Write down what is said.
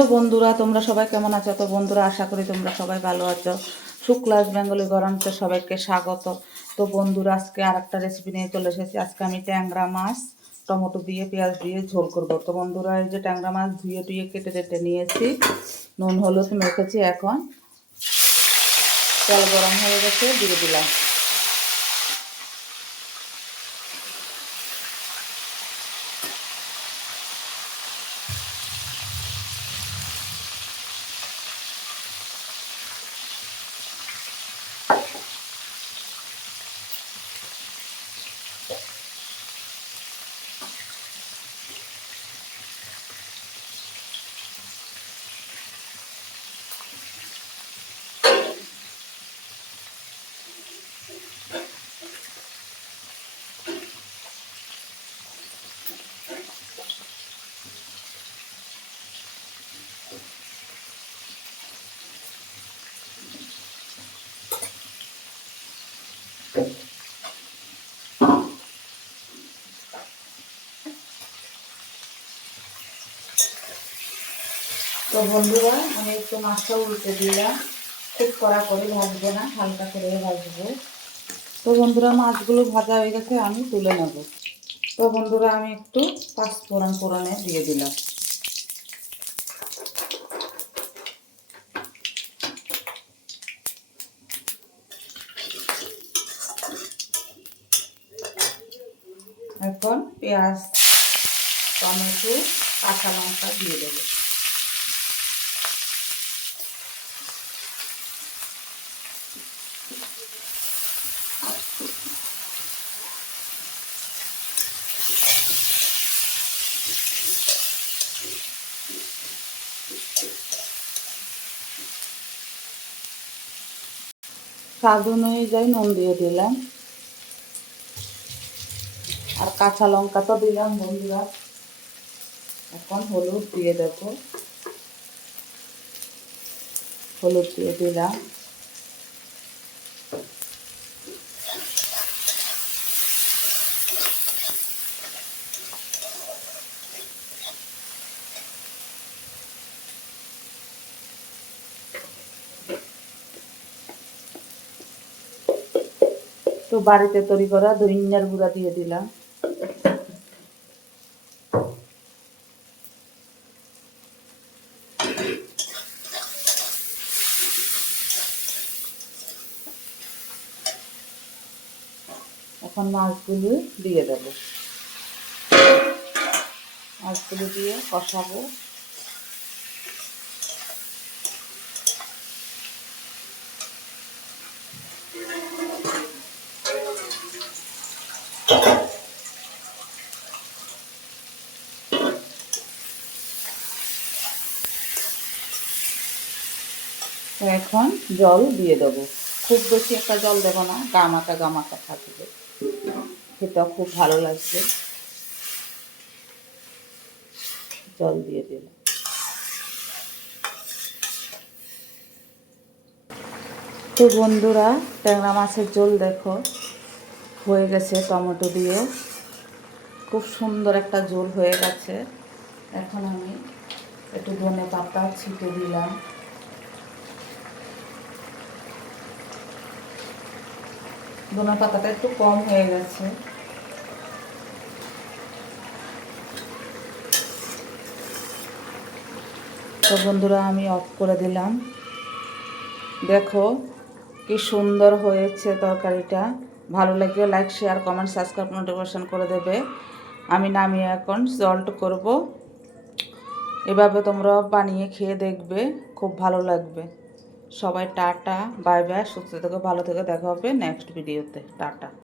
তো বন্ধুরা তোমরা সবাই কেমন আছো? তো বন্ধুরা আশা করি তোমরা সবাই ভালো আছো। শুক্লাস বেঙ্গলি গরমতে সবাইকে স্বাগত। তো বন্ধুরা আজকে আর একটা রেসিপি নিয়ে চলে এসেছি। আজকে আমি ট্যাংরা মাছ টমেটো দিয়ে পেঁয়াজ দিয়ে ঝোল করবো। তো বন্ধুরা এই যে ট্যাংরা মাছ ধুয়ে টুয়ে কেটে কেটে নিয়েছি, নুন হলুদ মেখেছি। এখন তেল গরম হয়ে গেছে, দিয়ে দিলাম। তো বন্ধুরা আমি একটু মাছটা উল্টে দিলাম, খুব কড়া করে ভাজবো না, হালকা করে ভাজবো। তো বন্ধুরা মাছগুলো ভাজা হয়ে গেছে, আমি তুলে নেব। তো বন্ধুরা আমি একটু পাঁচফোড়ন ফোড়নে দিয়ে দিলাম। এখন পেঁয়াজ টমেটো কাঁচা লঙ্কা দিয়ে দেবো। স্বাদ অনুযায়ী নুন দিয়ে দিলাম, আর কাঁচা লঙ্কা তো দিলাম বন্ধুরা। এখন হলুদ দিয়ে দেবো, হলুদ দিয়ে দিলাম। তো বাড়িতে তৈরি করা ধনিয়ার গুঁড়া দিয়ে দিলাম। এখন মাছগুলো দিয়ে দেব, মাছগুলো দিয়ে কষাবো। এখন জল দিয়ে দেবো, খুব বেশি একটা জল দেবো না, গামাকা গামাকা থাকবে, খেতে খুব ভালো লাগবে। জল দিয়ে দিলাম। তো বন্ধুরা ট্যাংরা মাছের ঝোল দেখো হয়ে গেছে, টমেটো দিয়ে খুব সুন্দর একটা ঝোল হয়ে গেছে। এখন আমি একটু ধনে পাতা ছিটে দিলাম। ধনে পাতাটা একটু কম হয়ে গেছে। তো বন্ধুরা আমি অফ করে দিলাম। দেখো কি সুন্দর হয়েছে তরকারিটা। ভালো লাগলে like share comment subscribe notification করে দেবে। আমি নামিয়ে এখন সল্ট করব। এভাবে তোমরা বানিয়ে খেয়ে দেখবে, খুব ভালো লাগবে। সবাই টাটা, বাই বাই, সুস্থ থেকো, ভালো থেকো, দেখা হবে নেক্সট ভিডিওতে। টাটা।